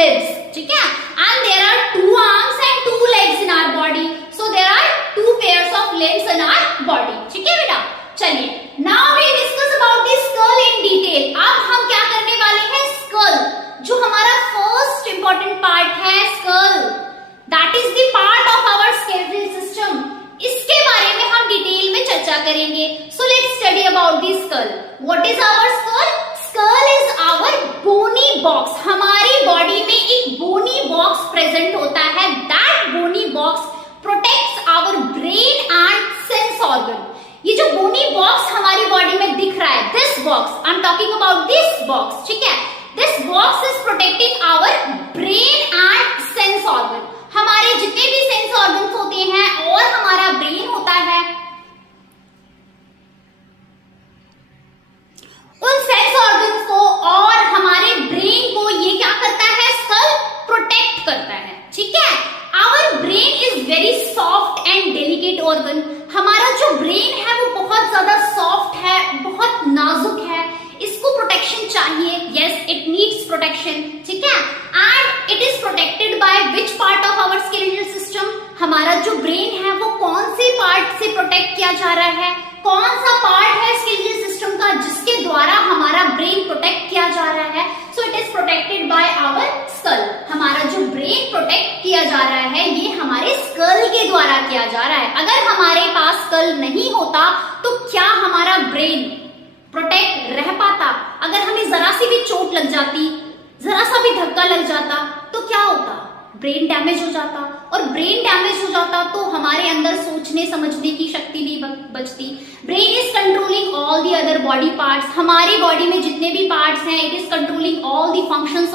lives, ठीक है, and there are 2 arms and 2 legs in our body, so there are 2 pairs of limbs in our body, ठीक है बेटा। चलिए, now we discuss about the skull in detail। अब हम क्या करने वाले हैं, skull, जो हमारा फर्स्ट इंपॉर्टेंट पार्ट है, skull, that is the part of our skeletal system। इसके बारे में हम डिटेल में चर्चा करेंगे। So let's study about the skull। What is our skull? Skull is our bony box। हमारी बॉडी में एक bony box प्रेजेंट होता है। That bony box protects our brain and sense organ। ये जो bony box हमारी बॉडी में दिख रहा है, this box, I'm talking about this box, ठीक है, this box is protecting our brain and sense organ। हमारे जितने भी सेंस ऑर्गन्स होते हैं और हमारा ब्रेन होता है, उन सेंस ऑर्गन्स को और हमारे ब्रेन को ये क्या करता है, स्कल प्रोटेक्ट करता है, ठीक है। Our brain is very soft and delicate organ. हमारा जो ब्रेन है वो बहुत ज्यादा सॉफ्ट है, बहुत नाजुक है, इसको प्रोटेक्शन चाहिए। यस, इट नीड्स प्रोटेक्शन, ठीक है। And it is protected by which part of our skeletal system. हमारा जो ब्रेन है वो कौन से पार्ट से प्रोटेक्ट किया जा रहा है, कौन सा पार्ट है स्केलेटल सिस्टम का जिसके द्वारा हमारा ब्रेन प्रोटेक्ट किया जा रहा है। So it is protected by our skull. हमारा जो ब्रेन प्रोटेक्ट किया जा रहा है ये हमारे स्कल के द्वारा किया जा रहा है। अगर हमारे पास स्कल नहीं होता तो क्या हमारा ब्रेन प्रोटेक्ट रह पाता? अगर हमें जरा सी भी चोट लग जाती, जरा सा भी धक्का लग जाता तो क्या होता, ब्रेन डैमेज हो जाता। और ब्रेन डैमेज हो जाता तो हमारे अंदर सोचने समझने की शक्ति नहीं बचती। Brain is controlling all the other body parts. हमारी बॉडी में जितने भी पार्ट्स हैं, it is controlling all the functions